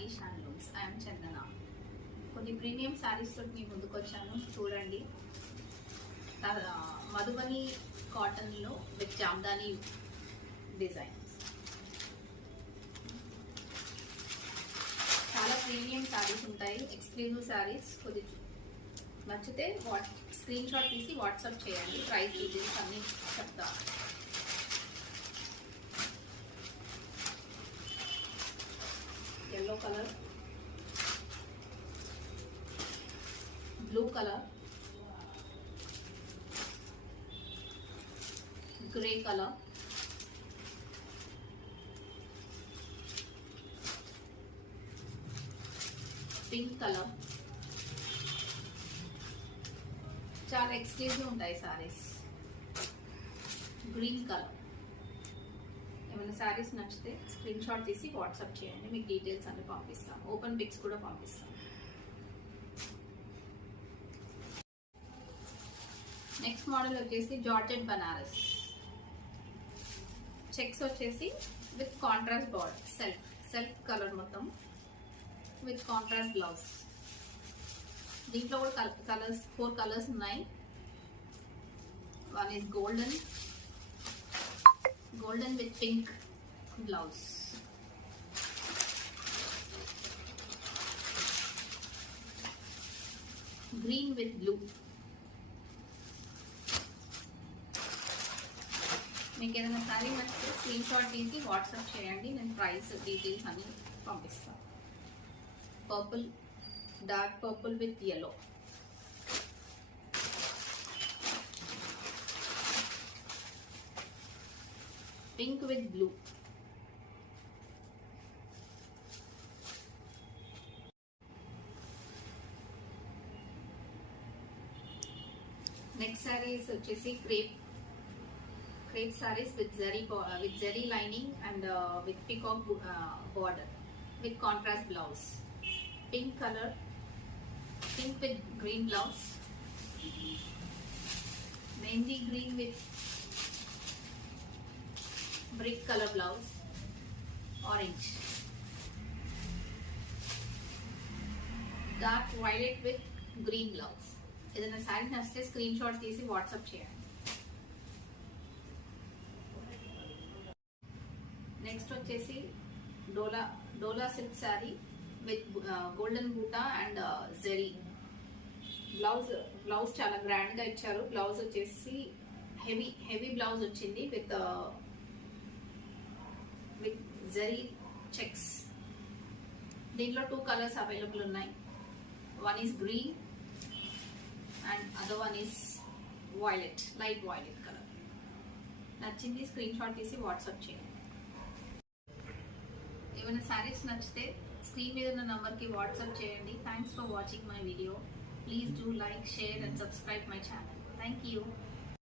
Manish handlooms. I'm చందన. కొన్ని ప్రీమియం శారీస్ తోటి మీ ముందుకు వచ్చాను, చూడండి. మధుబని కాటన్లో విత్ జామ్దాని డిజైన్స్. చాలా ప్రీమియం శారీస్ ఉంటాయి, ఎక్స్క్లూజివ్ శారీస్. కొద్ది నచ్చితే స్క్రీన్ షాట్ తీసి వాట్సాప్ చేయండి, ప్రైస్ డీటెయిల్స్ అన్నీ చెప్తా. yellow color, blue color, grey color, pink color. చాలా ఎక్స్క్లూజివ్ ఉంటాయి సారీస్. Green colour. ఏమైనా శారీస్ నచ్చితే స్క్రీన్ షాట్ తీసి వాట్సాప్ చేయండి, మీకు డీటెయిల్స్ అన్ని పంపిస్తాం, ఓపెన్ పిక్స్ కూడా పంపిస్తాం. నెక్స్ట్ మోడల్ వచ్చేసి జార్జెట్ బనారస్. చెక్స్ వచ్చేసి with contrast border, self colour మొత్తం విత్ కాంట్రాస్ట్ బ్లౌజ్. దీంట్లో కూడా కలర్స్ 4 కలర్స్ ఉన్నాయి. One is golden with pink blouse. Green with blue. మీకు ఏదైనా సారీ నచ్చితే స్క్రీన్ షాట్ తీసి వాట్సాప్ చేయండి, నేను ప్రైస్ డీటెయిల్స్ అన్ని పంపిస్తాను. Purple, dark purple with yellow. Pink with blue. Next sarees వచ్చేసి crepe sarees with zari lining and with peacock border with contrast blouse. Pink color, pink with green blouse. Mehndi green with brick color blouse, orange, dark violet with green blouse. ఏదైనా శారీ నచ్చితే screen shot తీసి వాట్సాప్ చేయండి. నెక్స్ట్ వచ్చేసి డోలా సిల్క్ sari with golden బూటా and Jerry. Blouse చాలా గ్రాండ్ గా ఇచ్చారు. బ్లౌజ్ వచ్చేసి హెవీ బ్లౌజ్ వచ్చింది విత్ జరీ చెక్స్. దీంట్లో 2 కలర్స్ అవైలబుల్ ఉన్నాయి. One is green and other one is violet, light violet colour. నచ్చింది స్క్రీన్ షాట్ తీసి వాట్సాప్ చేయండి. ఏమైనా శారీస్ నచ్చితే స్క్రీన్ మీద ఉన్న నంబర్కి వాట్సాప్ చేయండి. Thanks for watching my video. Please do like, share and subscribe my channel. Thank you.